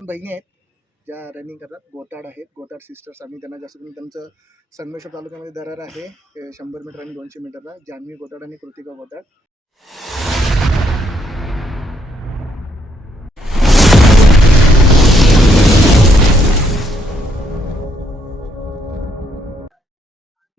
बहिणी आहेत ज्या रनिंग करतात गोताड आहेत. गोताड सिस्टर्स आम्ही त्यांना जास्त करून त्यांचं संगमेश्वर तालुक्यामध्ये दरार आहे. शंभर मीटर आणि दोनशे मीटरला जान्हवी गोताड आणि कृतिका गोताड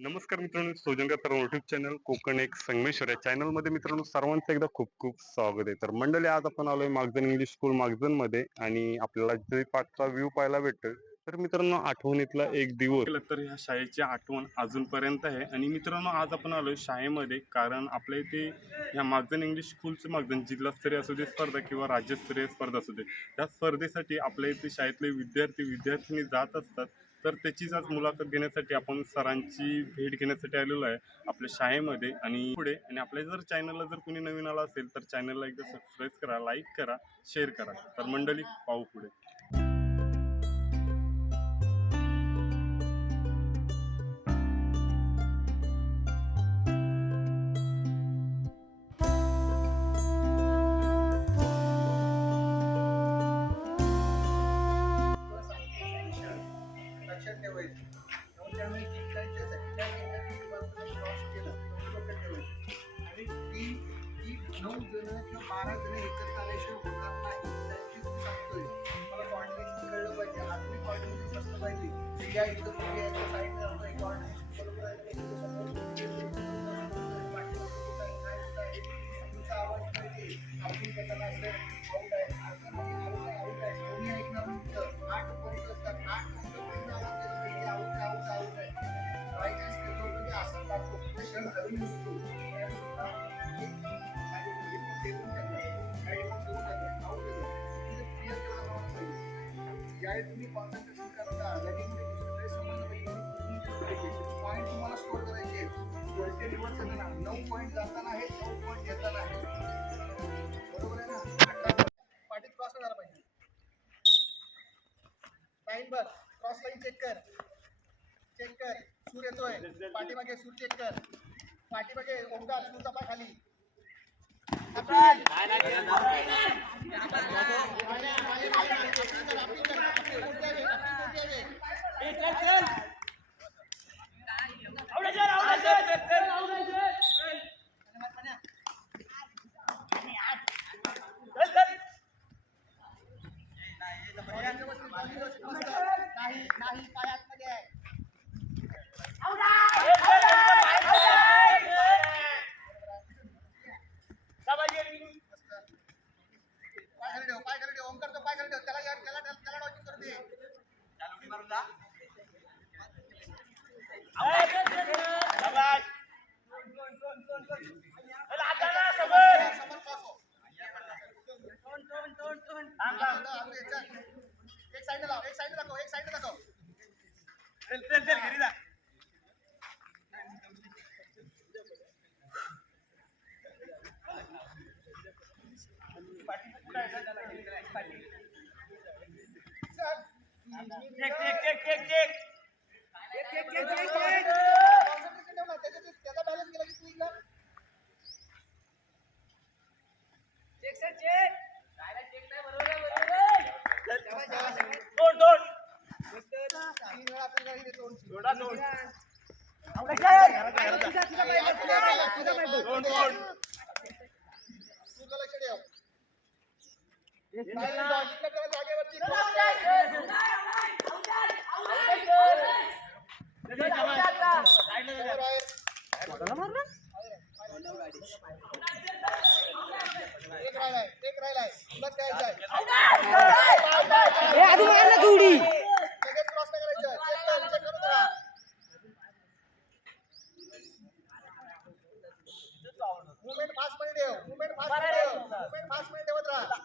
नमस्कार मित्रांनो सोजंगा तर युट्यूब चॅनल कोकण एक संगमेश्वर या चॅनलमध्ये मित्रांनो सर्वांचं एकदा खूप खूप स्वागत आहे. तर मंडळी आज आपण आलोय मागजन इंग्लिश स्कूल मागजनमध्ये आणि आपल्याला जे पाठचा व्ह्यू पाहायला भेटतोय तर मित्रांनो आठवणीतला एक दिवस. तर ह्या शाळेची आठवण अजूनपर्यंत आहे आणि मित्रांनो आज आपण आलोय शाळेमध्ये कारण आपल्या इथे ह्या मागजन इंग्लिश स्कूलचं मागजन जिल्हास्तरीय असू दे स्पर्धा किंवा राज्यस्तरीय स्पर्धा असू दे त्या स्पर्धेसाठी आपल्या इथे शाळेतले विद्यार्थी विद्यार्थिनी जात असतात. तर त्याचीच आज मुलाखत घेण्यासाठी आपण सरांची भेट घेण्यासाठी आलेलो आहे आपल्या शाळेमध्ये आणि पुढे. आणि आपल्या जर चॅनलला जर कोणी नवीन आला असेल तर चॅनलला एकदा सबस्क्राईब करा लाईक करा शेअर करा. तर मंडळी पाहू पुढे. जण बारा जण एकत्र आल्याशिवाय होणार नाही त्यांची तू सांगतोय. मला कॉर्डिनेशन कळलं पाहिजे. आत्मिक कॉर्डिनेशन असलं पाहिजे? या इथं तुम्ही याच्या साईडला ज्यावेळी तुम्ही कॉन्सन्ट्रेशन करता, running मध्ये तुम्हाला स्कोर करायचे आहेत. वरचे reverse येताना नऊ पॉईंट जाताना आहे नऊ पॉईंट येताना आहे बरोबर आहे ना पाठीत क्रॉस झाला पाहिजे लाईन बघ क्रॉस लाईन चेक कर. चेक कर सूर येतोय. पाठीमागे सूर चेक कर. पाठीमागे ओंकार सूरचा पाय खाली. नाही नाही तुझं लक्ष ठेव मुवमेंट फास्टमध्ये ठेव. मुवमेंट फास्टमध्ये ठेव. मुवमेंट फास्टमध्ये ठेवत राहा.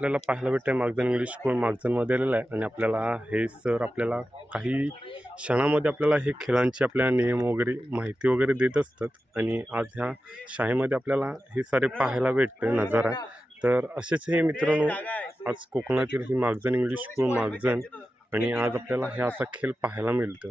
आपल्याला पाहायला भेटतं आहे मागजन इंग्लिश स्कूल मागजनमध्ये आलेलं आहे. आणि आपल्याला हे सर आपल्याला काही क्षणामध्ये आपल्याला हे खेळांचे आपल्या नियम वगैरे माहिती वगैरे देत असतात. आणि आज ह्या शाळेमध्ये आपल्याला हे सारे पाहायला भेटतं नजारा. तर असेच हे मित्रांनो आज कोकणातील ही मागजन इंग्लिश स्कूल मागजन आणि आज आपल्याला हे असा खेळ पाहायला मिळतं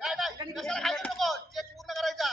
काय नाही. पूर्ण करायचा.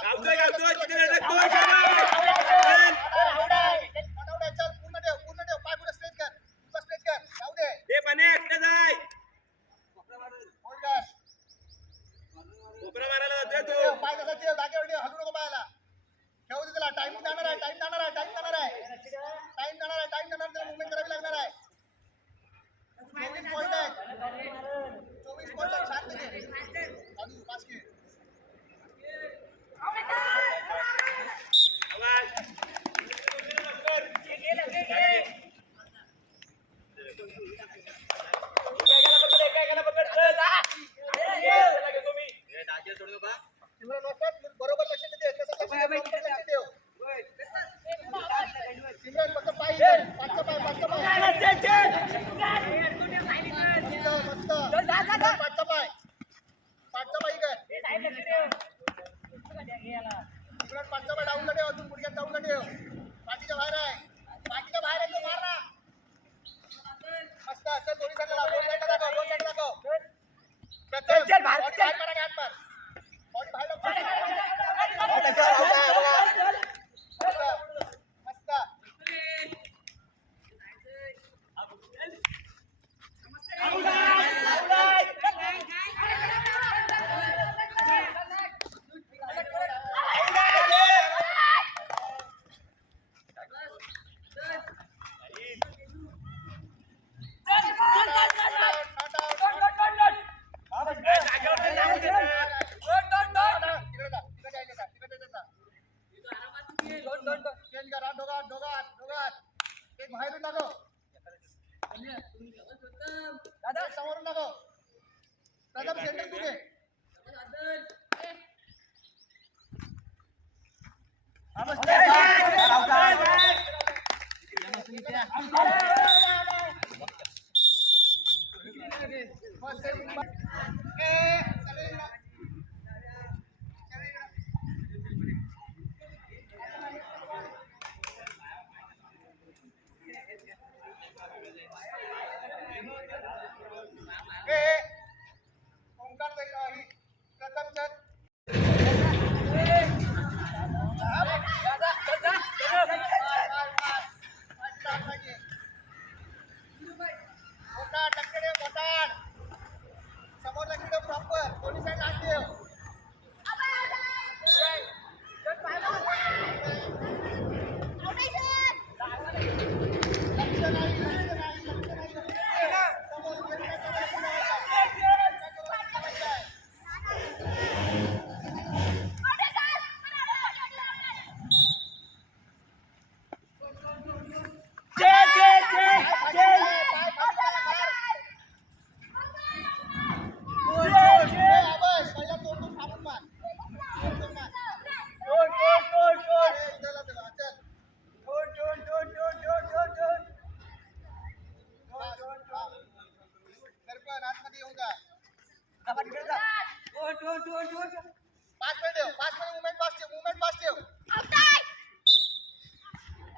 Fazer um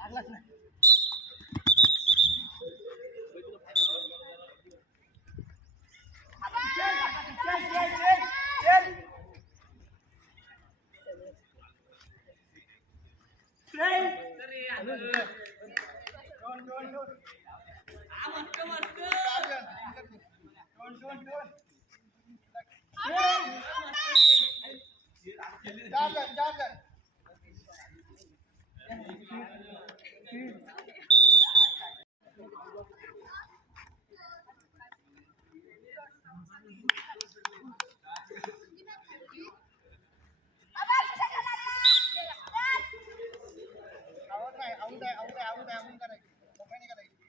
ಆಗ್ಲಕ್ಕ आऊट आहे आऊट आहे आऊट आहे आऊट करायची मोठ्याने करायची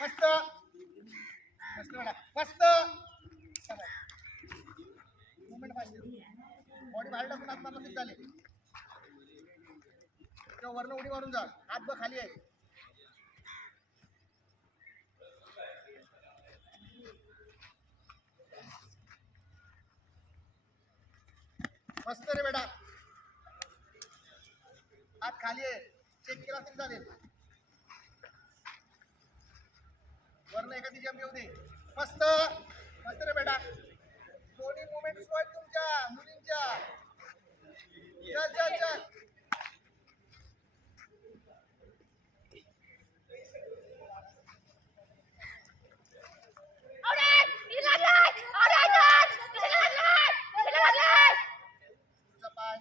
मस्त मस्त. मुवमेंट पाहिजे. बॉडी बाहेर टाकून झाले. तेव्हा उडी मारून जा. हात ब खाली आहे. मस्त रे बेटा. हात खाली आहे. चेक केला तरी चालेल वर्ण एखादी जम येऊ दे. मस्त. मस्त रे बेटा. दोन्ही मुवमेंट स्लो आहेत तुमच्या मुलींच्या. चल चल चल तुझा पाय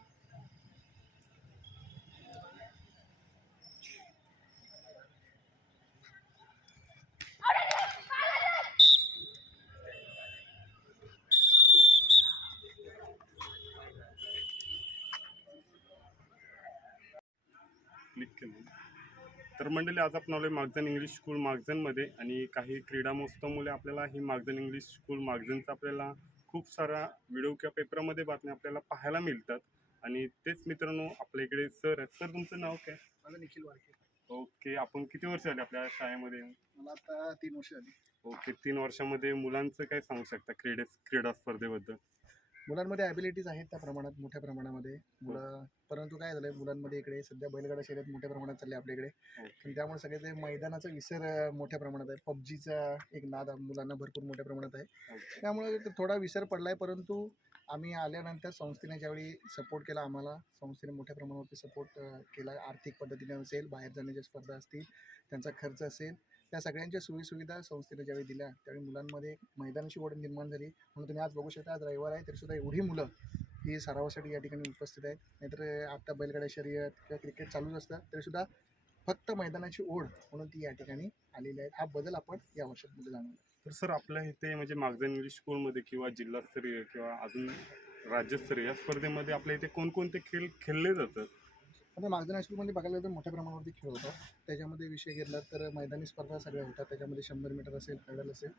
क्लिक केलं तर मंडळी आज आपण आलोय मागजन इंग्लिश स्कूल मागजनमध्ये आणि काही क्रीडा महोत्सवामुळे आपल्याला ही मागजन इंग्लिश स्कूल मागजनचा आपल्याला खूप सारा व्हिडिओ किंवा पेपरामध्ये बातम्या आपल्याला पाहायला मिळतात. आणि तेच मित्रांनो आपल्या इकडे सर आहेत. सर तुमचं नाव काय? माझं निखिल वारके ओके आपण किती वर्ष झाले आपल्या शाळेमध्ये? मला आता तीन वर्ष झाली. ओके तीन वर्षामध्ये मुलांचं काय सांगू शकता क्रीडे क्रीडा स्पर्धेबद्दल? मुलांमध्ये ॲबिलिटीज आहेत त्या प्रमाणात मोठ्या प्रमाणामध्ये. मुलं परंतु काय झालं मुलांमध्ये इकडे सध्या बैलगाडा शर्यत मोठ्या प्रमाणात चालली आपल्याकडे. पण त्यामुळे सगळे ते मैदानाचा विसर मोठ्या प्रमाणात आहे. पबजीचा एक नाद मुलांना भरपूर मोठ्या प्रमाणात आहे. त्यामुळे थोडा विसर पडला आहे परंतु आम्ही आल्यानंतर संस्थेने ज्यावेळी सपोर्ट केला आम्हाला संस्थेने मोठ्या प्रमाणावरती सपोर्ट केला. आर्थिक पद्धतीने असेल बाहेर जाण्याच्या स्पर्धा असतील त्यांचा खर्च असेल त्या सगळ्यांच्या सोयीसुविधा संस्थेने ज्यावेळी दिल्या त्यावेळी मुलांमध्ये मैदानाची ओढ निर्माण झाली. म्हणून तुम्ही आज बघू शकता आज रविवार आहे तरीसुद्धा एवढी मुलं ही सरावासाठी या ठिकाणी उपस्थित आहेत. नाहीतर आत्ता बैलगाड्या शर्यत किंवा क्रिकेट चालूच असतं तरीसुद्धा फक्त मैदानाची ओढ म्हणून ती या ठिकाणी आलेली आहे हा बदल आपण या वर्षामध्ये जाणवला. तर सर आपल्या इथे म्हणजे मागजन इंग्लिश स्कूलमध्ये किंवा जिल्हास्तरीय किंवा अजून राज्यस्तरीय या स्पर्धेमध्ये आपल्या इथे कोणकोणते खेळ खेळले जातात? आता मागच्या हायस्कूलमध्ये बघायला गेलं तर मोठ्या प्रमाणावरती खेळ होतात त्याच्यामध्ये विषय घेतला तर मैदानी स्पर्धा सगळ्या होतात. त्याच्यामध्ये शंभर मीटर असेल हॅडल असेल.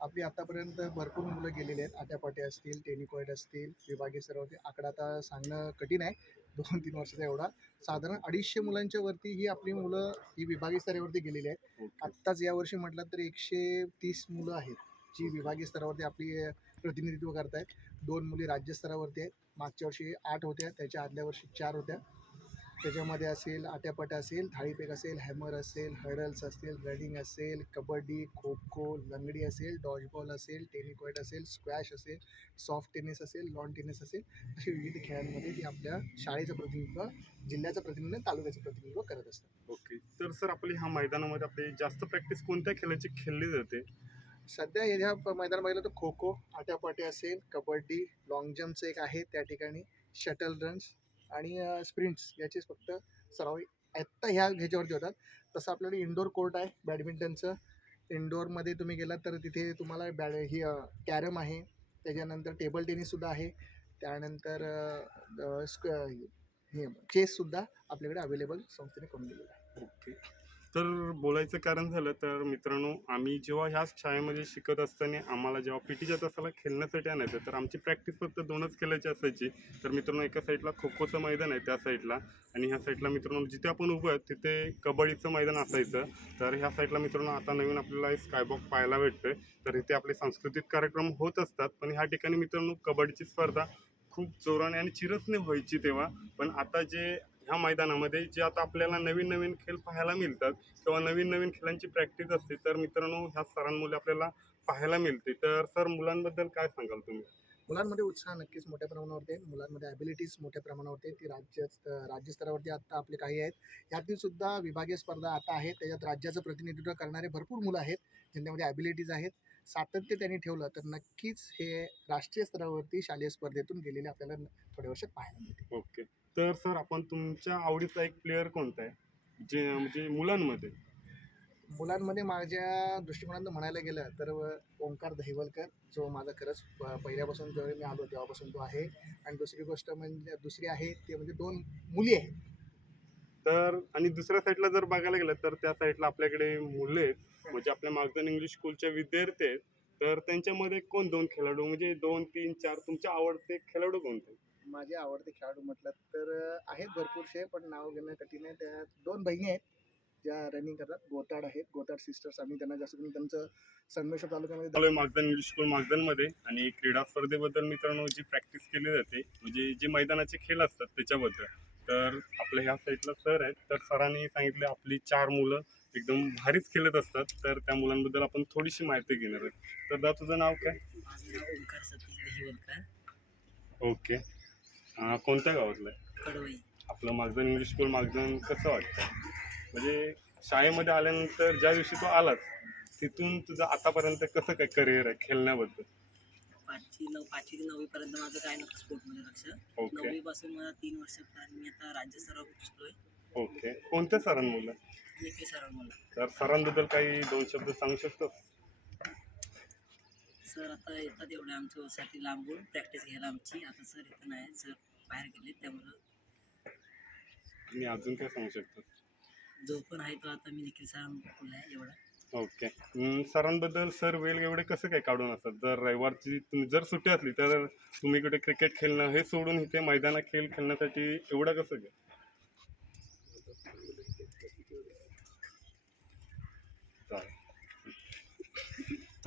आपली आतापर्यंत भरपूर मुलं गेलेली आहेत. आट्यापाट्या असतील टेनिकॉईड असतील विभागीय स्तरावरती आकडा आता सांगणं कठीण आहे. दोन तीन वर्षाचा एवढा. साधारण अडीचशे मुलांच्या वरती ही आपली मुलं ही विभागीय स्तरावरती गेलेली आहेत. आत्ताच यावर्षी म्हटलं तर एकशे तीस मुलं आहेत जी विभागीय स्तरावरती आपली प्रतिनिधित्व करतायत. दोन मुली राज्यस्तरावरती आहेत. मागच्या वर्षी आठ होत्या त्याच्या आदल्या वर्षी चार होत्या. त्याच्यामध्ये असेल आट्यापाट्या असेल थाळीफेक असेल हॅमर असेल हर्डल्स असतील रनिंग असेल कबड्डी खो खो लंगडी असेल डॉजबॉल असेल टेनिकॉईट असेल स्क्वॅश असेल सॉफ्ट टेनिस असेल लॉन टेनिस असेल असे विविध खेळांमध्ये ती आपल्या शाळेचं प्रतिनिधित्व जिल्ह्याचं प्रतिनिधित्व तालुक्याचं प्रतिनिधित्व करत असतात. ओके. तर सर आपली ह्या मैदानामध्ये आपली जास्त प्रॅक्टिस कोणत्या खेळाची खेळली जाते? सध्या ह्या मैदान बघितलं तर खो खो आट्यापाटे असेल कबड्डी लॉंग जम्पचं एक आहे त्या ठिकाणी शटल रन्स आणि स्प्रिंट्स याचेच फक्त सराव आत्ता ह्या ह्याच्यावरती होतात. तसं आपल्याकडे इंडोर कोर्ट आहे बॅडमिंटनचं इंडोरमध्ये तुम्ही गेलात तर तिथे तुम्हाला बॅड ही कॅरम आहे. त्याच्यानंतर टेबल टेनिससुद्धा आहे. त्यानंतर स्क हे चेससुद्धा आपल्याकडे अवेलेबल संस्थेने करून दिलेलं आहे. ओके. तर बोलायचं कारण झालं तर मित्रांनो आम्ही जेव्हा ह्याच शाळेमध्ये शिकत असताना आम्हाला जेव्हा पी टीच्या तासाला खेळण्यासाठी आणायचं तर आमची प्रॅक्टिस फक्त दोनच खेळायची असायची. तर मित्रांनो एका साईडला खो खोचं मैदान आहे त्या साईडला आणि ह्या साईडला मित्रांनो जिथे आपण उभं आहे तिथे कबड्डीचं मैदान असायचं. तर ह्या साईडला मित्रांनो आता नवीन आपल्याला स्कायबॉक पाहायला भेटतोय. तर इथे आपले सांस्कृतिक कार्यक्रम होत असतात पण ह्या ठिकाणी मित्रांनो कबड्डीची स्पर्धा खूप जोराने आणि चिरसने व्हायची तेव्हा. पण आता जे ह्या मैदानामध्ये जे आता आपल्याला नवीन नवीन खेळ पाहायला मिळतात किंवा नवीन नवीन खेळांची प्रॅक्टिस असते तर मित्रांनो ह्या सरांमुळे आपल्याला पाहायला मिळते. तर सर मुलांबद्दल काय सांगाल तुम्ही? मुलांमध्ये उत्साह नक्कीच मोठ्या प्रमाणावरती आहे मुलांमध्ये ॲबिलिटीज मोठ्या प्रमाणावरती ती राज्य राज्यस्तरावरती आता आपले काही आहेत. यातील सुद्धा विभागीय स्पर्धा आता आहेत. त्याच्यात राज्याचं प्रतिनिधित्व करणारे भरपूर मुलं आहेत ज्यांच्यामध्ये ॲबिलिटीज आहेत. सातत्य त्यांनी ठेवलं तर नक्कीच हे राष्ट्रीय स्तरावरती शालेय स्पर्धेतून गेलेले आपल्याला थोड्या वर्षात पाहायला मिळते ओके. तर सर आपण तुमच्या आवडीचा एक प्लेअर कोणता आहे? जे म्हणजे मुलांमध्ये. मुलांमध्ये माझ्या दृष्टिकोनातून म्हणायला गेलं तर ओंकार दहिवलकर जो माझा खरंच प- पहिल्यापासून जेव्हा मी आलो तेव्हापासून तो आहे. आणि दुसरी गोष्ट म्हणजे दुसरी आहे ते म्हणजे दोन मुली आहेत. तर आणि दुसऱ्या साईडला जर बघायला गेलं तर त्या साईडला आपल्याकडे मुलं आहेत. म्हणजे आपल्या मागजन इंग्लिश स्कूलच्या विद्यार्थी आहेत. तर त्यांच्यामध्ये कोण दोन खेळाडू? म्हणजे दोन तीन चार तुमचे आवडते खेळाडू कोणते? माझे आवडते खेळाडू म्हटलं तर आहेत भरपूरसे पण नाव घेणं कठीण आहे. त्या दोन बहिणी आहेत ज्या रनिंग करतात. गोताड आहेत. गोताड सिस्टर्स आम्ही त्यांना जास्त करून त्यांचं संगमेश्वर तालुक्यामध्ये चालू आहे मागजन इंग्लिश स्कूल मागजनमध्ये आणि क्रीडा स्पर्धेबद्दल मित्रांनो जी प्रॅक्टिस केली जाते म्हणजे जे मैदानाचे खेळ असतात त्याच्याबद्दल. तर आपल्या ह्या साईडला सर आहेत. तर सरांनी सांगितले आपली चार मुलं एकदम भारीच खेळत असतात. तर त्या मुलांबद्दल आपण थोडीशी माहिती घेणार आहे तर दा तुझं नाव काय? माझं नाव ओंकार सतीश दहिवलकर. ओके अं, कोणत्या गावातलं आहे? कडवई आपलं मागजन इंग्लिश स्कूल मागजन कसं वाटतं? म्हणजे शाळेमध्ये आल्यानंतर ज्या दिवशी तू आलास तिथून तुझं आतापर्यंत कसं काय करिअर आहे खेळण्याबद्दल? पाचवी नऊ पाचवी ते नववीपर्यंत माझं काय नव्हतं स्पोर्टमध्ये लक्ष. ओके नववीपासून मला तीन वर्षापर्यंत मी आता राज्य सराव शिकलोय ओके कोणत्या सरांमुळे निखिल सरांमुळे तर सरांबद्दल काही दोन शब्द सांगू शकतो सर आता येतात एवढ्या आमच्या साठी लांबून. प्रॅक्टिस घ्यायला आमची. आता सर इथं नाही सर बाहेर गेले त्यामुळं आणि अजून काय सांगू शकतो? जो पण आहे तो आता मी निखिल सरांकडून आहे एवढा. ओके. सरांबद्दल सर वेळ एवढे कसं काय काढून असतात? जर रविवारची तुम्ही जर सुट्टी असली तर तुम्ही इकडे क्रिकेट खेळणं हे सोडून इथे मैदानात खेळ खेळण्यासाठी एवढं कसं काय?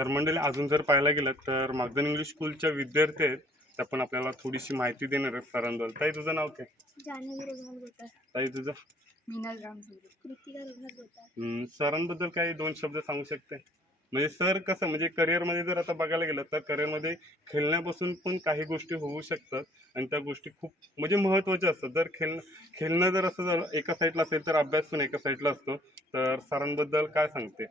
तर मंडळी अजून जर पाहायला गेलं तर मागदन इंग्लिश स्कूलच्या विद्यार्थी आहेत. त्या पण आपल्याला थोडीशी माहिती देणार आहेत सरांबद्दल ताई तुझं नाव काय? रघुनाथ ताई तुझं? कृतिका रघुनाथ हम्म, सरांबद्दल काही दोन शब्द सांगू शकते? म्हणजे सर कसं म्हणजे करिअरमध्ये जर आता बघायला गेलं तर करिअरमध्ये खेळण्यापासून पण काही गोष्टी होऊ शकतात आणि त्या गोष्टी खूप म्हणजे महत्त्वाच्या असतात. जर खेळणं खेळणं जर असं जर एका साईडला असेल तर अभ्यास पण एका साईडला असतो. तर सरांबद्दल काय सांगते?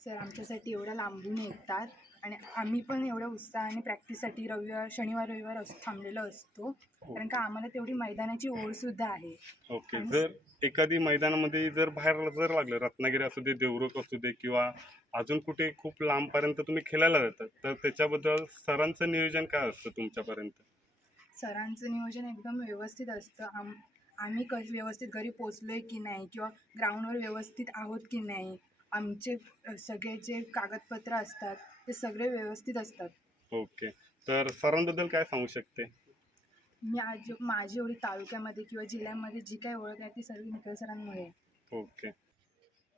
सर आमच्यासाठी एवढ्या लांबून येतात आणि आम्ही पण एवढ्या उत्साहाने प्रॅक्टिससाठी रविवार शनिवार रविवार अस थांबलेलो असतो. कारण का आम्हाला तेवढी मैदानाची ओढसुद्धा आहे. ओके. आणि- जर एखादी मैदानामध्ये जर बाहेर जर लागलं रत्नागिरी असू दे देवरुख असू दे किंवा अजून कुठे खूप लांबपर्यंत तुम्ही खेळायला जातात तर त्याच्याबद्दल सरांचं नियोजन काय असतं तुमच्यापर्यंत? सरांचं नियोजन एकदम व्यवस्थित असतं. आम आम्ही क व्यवस्थित घरी पोचलो आहे की नाही किंवा ग्राउंडवर व्यवस्थित आहोत की नाही आमचे सगळे जे कागदपत्र असतात ते सगळे व्यवस्थित असतात. ओके. तर सरांबद्दल काय सांगू शकते? मी आज माझी एवढी तालुक्यामध्ये किंवा जिल्ह्यामध्ये जी काही ओळख आहे ती सर्व निकल सरांमुळे आहे. ओके.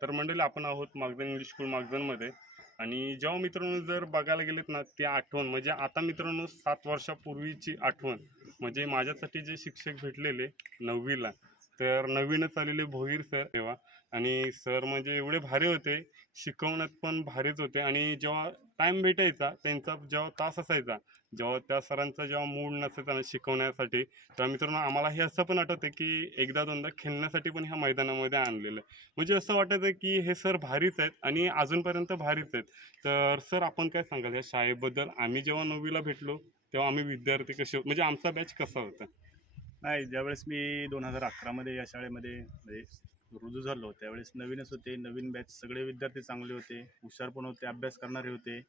तर मंडळी आपण आहोत मागजन इंग्लिश स्कूल मागजनमध्ये आणि जेव्हा मित्रांनो जर बघायला गेलेत ना ती आठवण म्हणजे आता मित्रांनो सात वर्षापूर्वीची आठवण म्हणजे माझ्यासाठी जे शिक्षक भेटलेले नववीला तर नवीनच आलेले भोईर सर तेव्हा. आणि सर म्हणजे एवढे भारी होते शिकवण्यात पण भारीच होते. आणि जेव्हा टाईम भेटायचा त्यांचा जेव्हा तास असायचा जेव्हा त्या सरांचा जेव्हा मूड नसायचा ना शिकवण्यासाठी तर मित्रांनो आम्हाला हे असं पण आठवतं की एकदा दोनदा खेळण्यासाठी पण ह्या मैदानामध्ये आणलेलं आहे. म्हणजे असं वाटायचं की हे सर भारीच आहेत आणि अजूनपर्यंत भारीच आहेत. तर सर आपण काय सांगाल? या शाळेबद्दल आम्ही जेव्हा नववीला भेटलो तेव्हा आम्ही विद्यार्थी कसे म्हणजे आमचा बॅच कसा होता? नाही ज्यावेळेस मी दोन हजार अकरामध्ये या शाळेमध्ये म्हणजे रुजू झालो त्यावेळेस नवीनच होते नवीन बॅच सगळे विद्यार्थी चांगले होते हुशार पण होते अभ्यास करणारे होते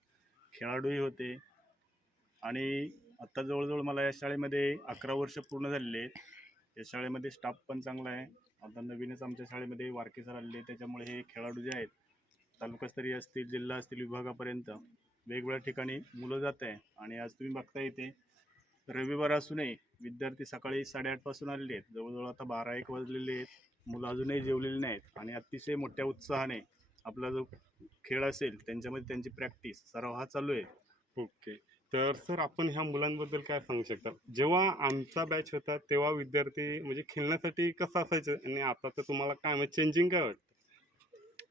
खेळाडूही होते. आणि आत्ता जवळजवळ मला या शाळेमध्ये अकरा वर्ष पूर्ण झालेले आहेत. या शाळेमध्ये स्टाफ पण चांगला आहे. आता नवीनच आमच्या शाळेमध्ये वारके सर आलेले त्याच्यामुळे हे खेळाडू जे आहेत तालुकास्तरीय असतील जिल्हा असतील विभागापर्यंत वेगवेगळ्या ठिकाणी मुलं जात आहे. आणि आज तुम्ही बघता येते रविवार असूनही विद्यार्थी सकाळी साडेआठपासून आलेले आहेत. जवळजवळ आता बारा एक वाजलेले आहेत. मुलं अजूनही जेवलेली नाहीत आणि अतिशय मोठ्या उत्साहाने आपला जो खेळ असेल त्यांच्यामध्ये त्यांची प्रॅक्टिस सराव हा चालू आहे. ओके. तर सर आपण ह्या मुलांबद्दल काय सांगू शकता? जेव्हा आमचा बॅच होता तेव्हा विद्यार्थी म्हणजे खेळण्यासाठी कसं असायचं? आणि आता तर तुम्हाला काय म्हणजे चेंजिंग काय वाटतं?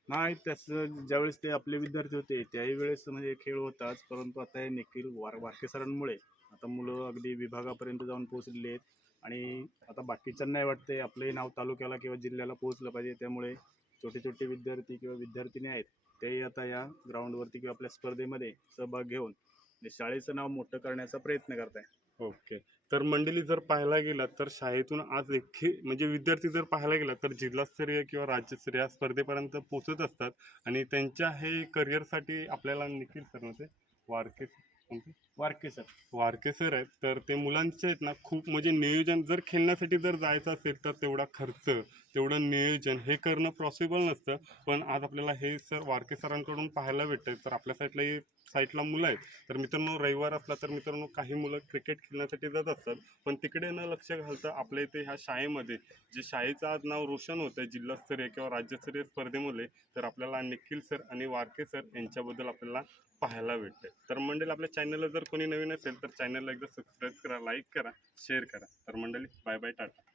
नाही त्याचं ज्यावेळेस ते आपले विद्यार्थी होते त्याही वेळेस म्हणजे खेळ होताच. परंतु आता हे निखिल वार वारके सरांमुळे आता मुलं अगदी विभागापर्यंत जाऊन पोहोचलेली आहेत. आणि आता बाकीच्यांनाही वाटते आपलंही नाव तालुक्याला किंवा जिल्ह्याला पोहोचलं पाहिजे. त्यामुळे छोटे छोटे विद्यार्थी किंवा विद्यार्थिनी आहेत तेही आता या ग्राउंडवरती किंवा आपल्या स्पर्धेमध्ये सहभाग घेऊन शाळेचं नाव मोठं करण्याचा प्रयत्न करत आहे ओके. तर मंडळी जर पाहायला गेला तर शाळेतून आज एकही म्हणजे विद्यार्थी जर पाहायला गेला तर जिल्हास्तरीय किंवा राज्यस्तरीय स्पर्धेपर्यंत पोहोचत असतात. आणि त्यांच्या हे करिअरसाठी आपल्याला निखिल सर नव्हते वारके कोणते? वारके सर. वारके सर आहेत. तर ते मुलांचे आहेत ना खूप म्हणजे नियोजन जर खेळण्यासाठी जर जायचं असेल तर तेवढा खर्च तेवढं नियोजन हे करणं पॉसिबल नसतं. पण आज आपल्याला हे सर वारके सरांकडून पाहायला भेटतं तर आपल्या साईडला साईडला मुलं आहेत. तर मित्रांनो रविवार असला तर मित्रांनो काही मुलं क्रिकेट खेळण्यासाठी जात असतात. पण तिकडे न लक्ष घालता आपल्या इथे ह्या शाळेमध्ये जे शाळेचं आज नाव रोशन होतं जिल्हास्तरीय किंवा राज्यस्तरीय स्पर्धेमध्ये तर आपल्याला निखिल सर आणि वारके सर यांच्याबद्दल आपल्याला पाहायला भेटतं तर मंडळी आपल्या चॅनलला जर कोणी नवीन असेल तर चॅनलला एकदा सबस्क्राईब करा लाईक करा शेअर करा. तर मंडळी बाय बाय टाटा.